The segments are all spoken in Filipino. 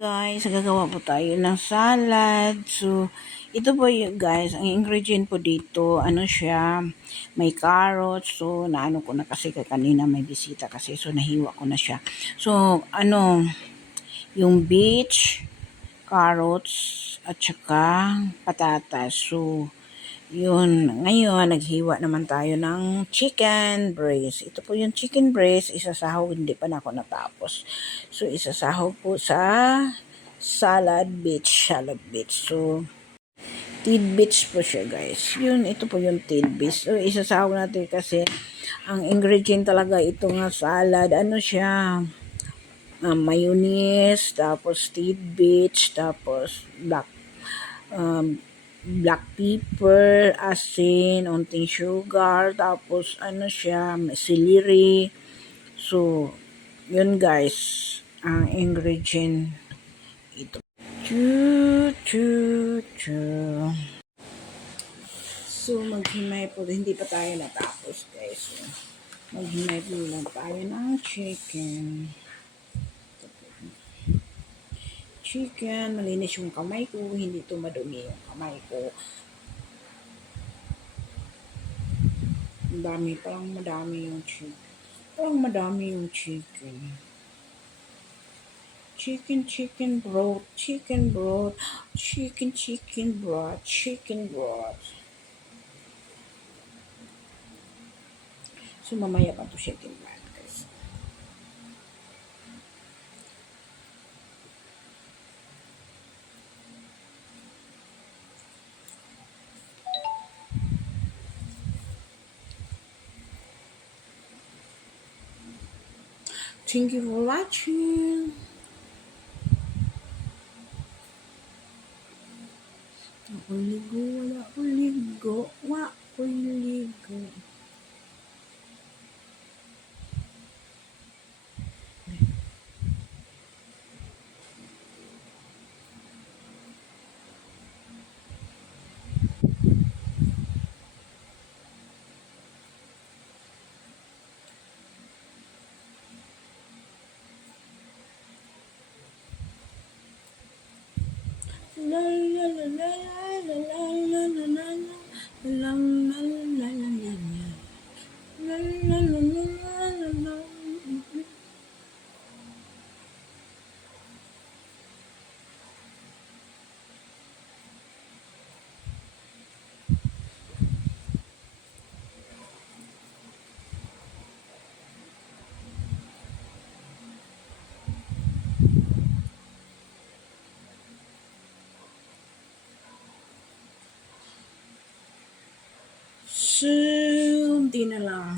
Guys, gagawa po tayo ng salad. So, ito po yung guys, ang ingredient po dito, ano siya, may carrots. So, naano ko na kasi kanina may bisita kasi. So, nahiwa ko na siya. So, yung beets, carrots, at saka patatas. So, yun. Ngayon, naghiwa naman tayo ng chicken breast. Ito po yung chicken breast. Isasahog, hindi pa na ako natapos. So, isasahog po sa salad bits. So, tidbits po siya guys. Yun, ito po yung tidbits. So, isasahog natin kasi ang ingredient talaga ito nga salad. Ano siya? Mayonnaise, tapos tidbits, tapos black pepper, asin, unting sugar, tapos ano siya, celery. So, yun guys, ang ingredient ito. Choo. So, maghimay po. Hindi pa tayo natapos guys. So, maghimay po lang tayo ng chicken. Malinis yung kamay ko. Hindi ito madumi yung kamay ko. Parang madami yung chicken. Chicken broth. So, mamaya pa ito siya timban guys. Thank you for watching. Wala uligo. La la la la la la la la la la la la. So, hindi na lang.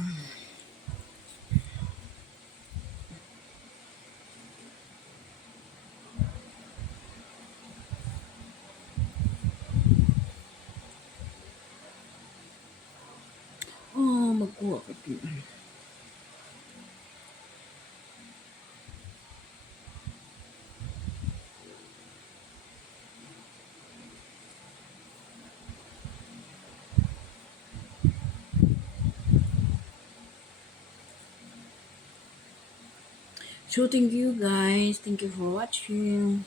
Magkuha ko dito. So, thank you guys. Thank you for watching.